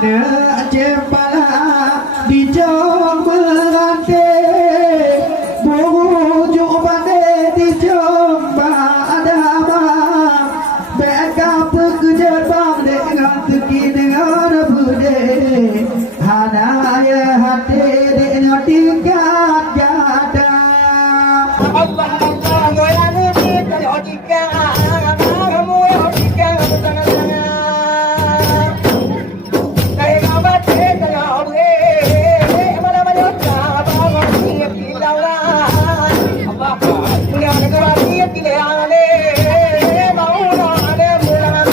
ada jempala di jom berante bujuk pandai di jom badama beka pekerja bang dengan teki dengan bude hanaya hati dengan tingkat jada Allah Allah golani kita hodikan kamu yang hodikan tangan-tangan kai kabat kita obre mana-mana apa ni kilawa Allah punya negara ni kilane mau ada bulan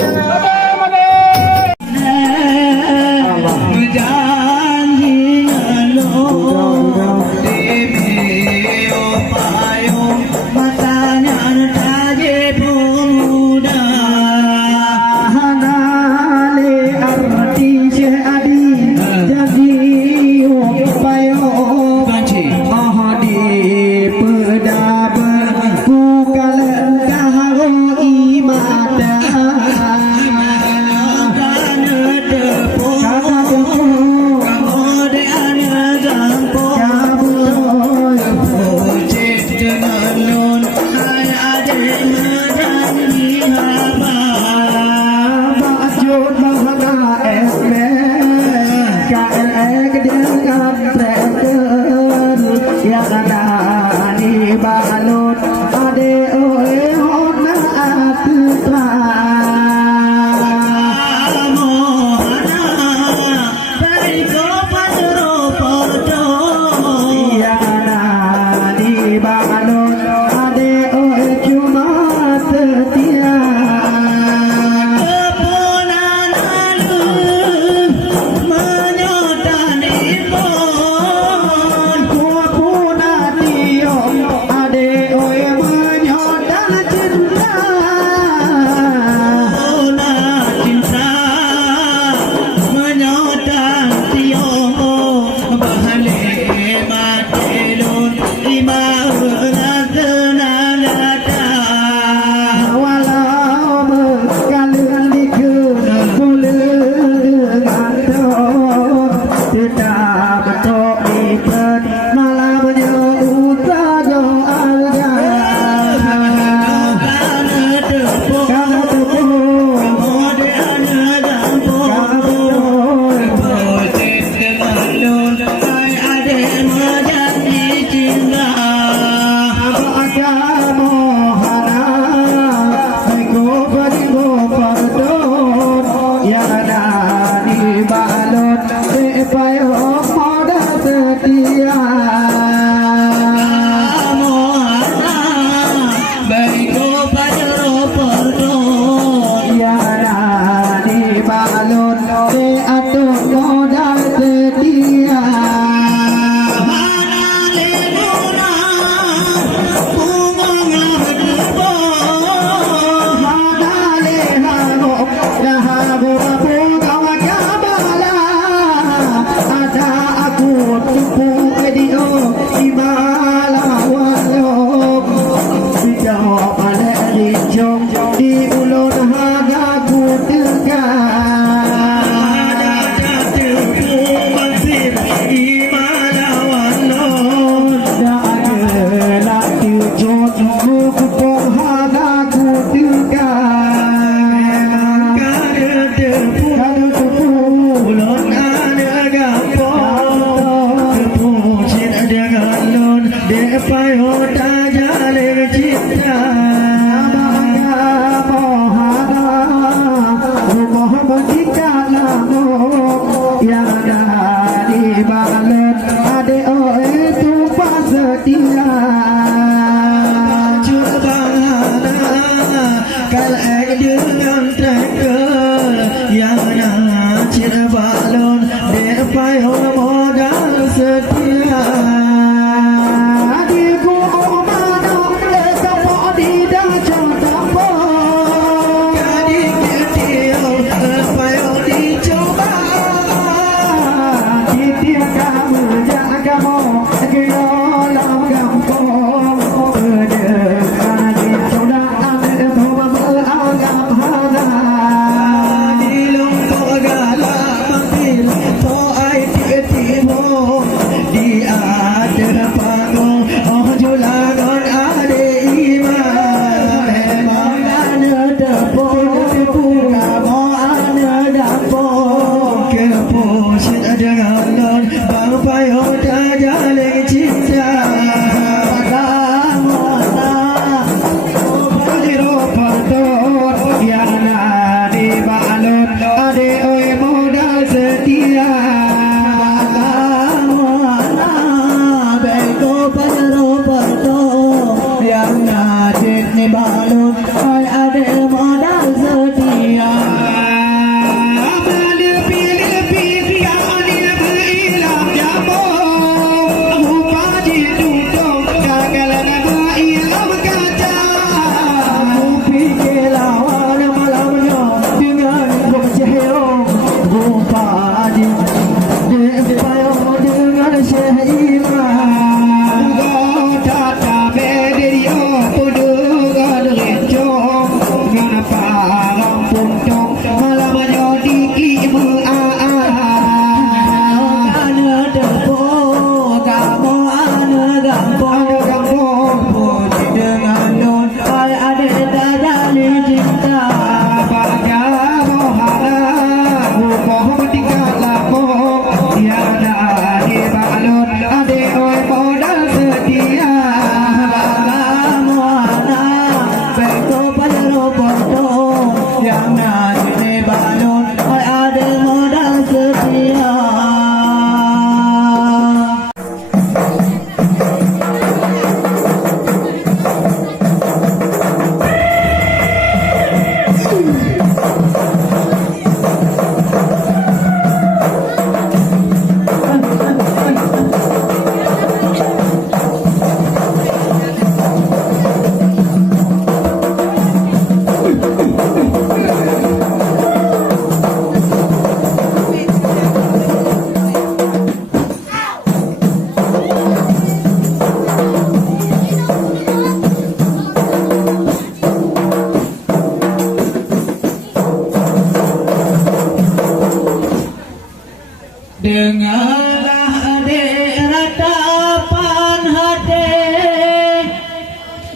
dengarlah dek ratapan hati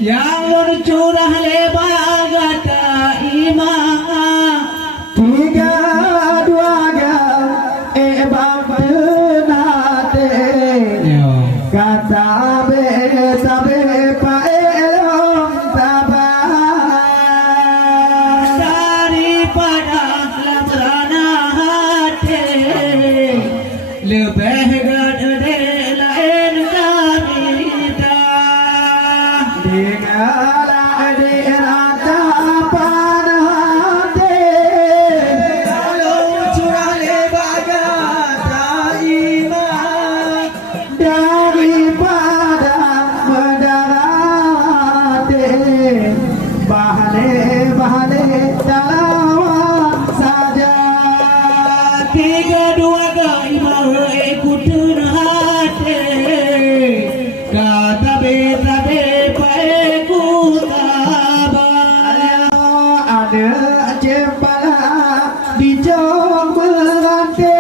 yang curah lebar kata imam tiga dua bang penate kata be sabe paelong sabar daripada lamrana hati lebih gede lain kami dah dengarlah di ratapan hati kalau curah lebar kata iman daripada mendarati bahane dalam saja tiga dua imam ikutin hati kata beta ikut ada cempala di jom berhenti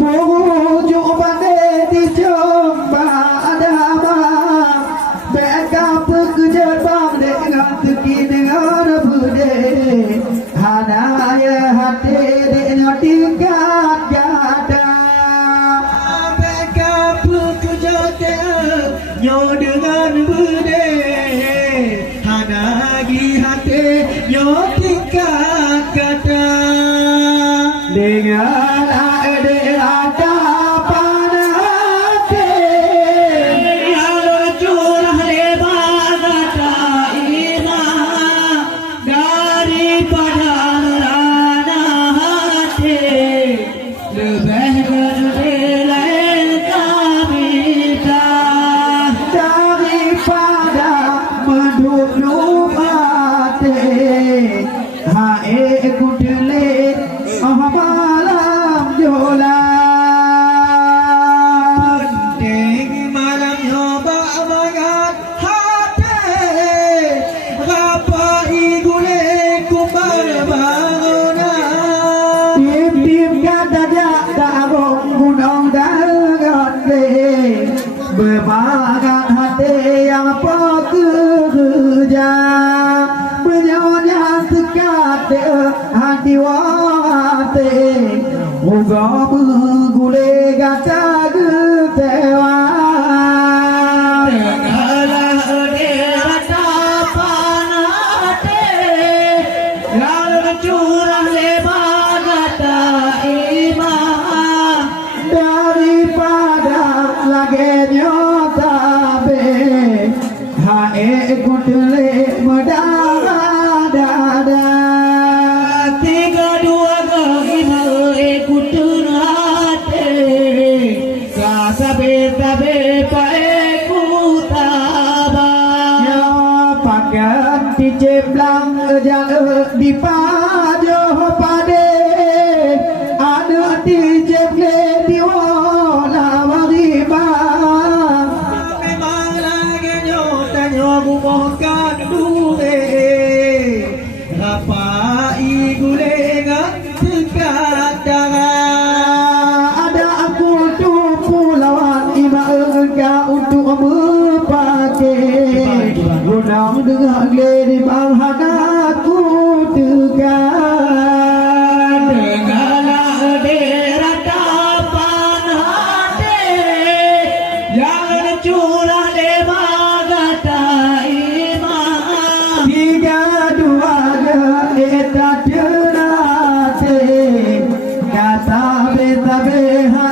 bujuk pandai di jom ada backup pekerja bang dengan teki dengan bude hanaya hati dengan tingkat gada backup pekerja nyo dengan bude hanagi hati nyo tingkat gada dengan ada panate yang curah lebar kata imam daripada rana hati lebih gede lain kami dah daripada menduduk hati hae kudele malam jola penting malam nyoba bangat hati berapa igule kumbar bangunan tim kata darong gunung darat berbagat hati yang pekerja menyonya sekat hati wate moga bergule gata getewa dengarlah ratapan hati yang curah lebar kata imam daripada lagi nyota be hae kutele medara dada tiga dua imam ikutun hati kasa beta ikut abang ya pakai di jeblang jalan di pajoh pade ada di jeble di wala wariba memang lagi nyota nyogu mohkan duwe apa igule ngantekat darah ada aku tupu lawan ima engkau untuk berpakai gunang dengan lady balhanaku tegan dengarlah ratapan hati yang curah lebar kata imam tiga dua eta derate kata beta beha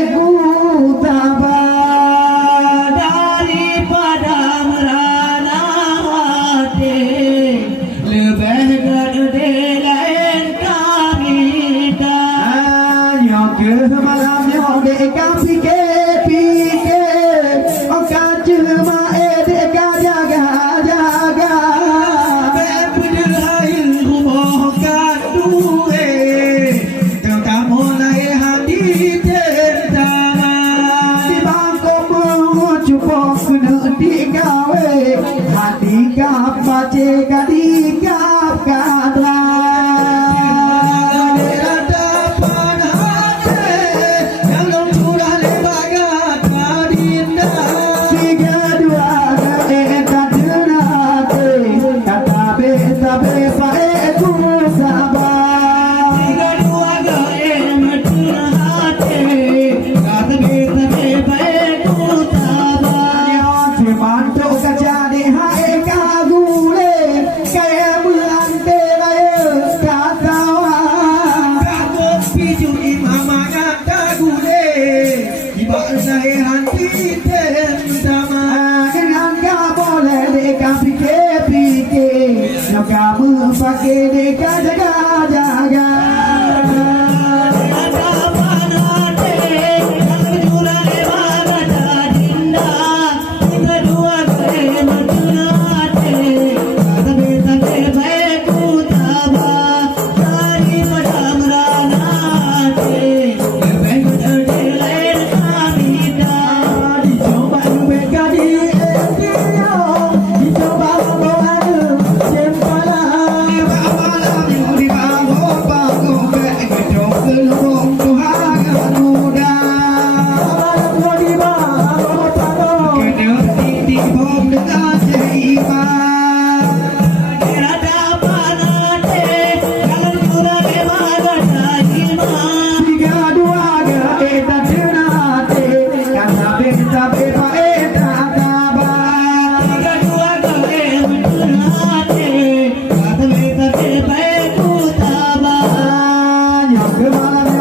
ikut abang daripada merana hati lebih gede lain kami dah nyok malam nyok dek pikir oka cuma dek jaga hati kap bace kadi kap kadra ada panate di mama kata gule Iba saya hati sama Dengan gak boleh deka fikir-fikir Nak kamu pakai deka jaga-jaga Kemana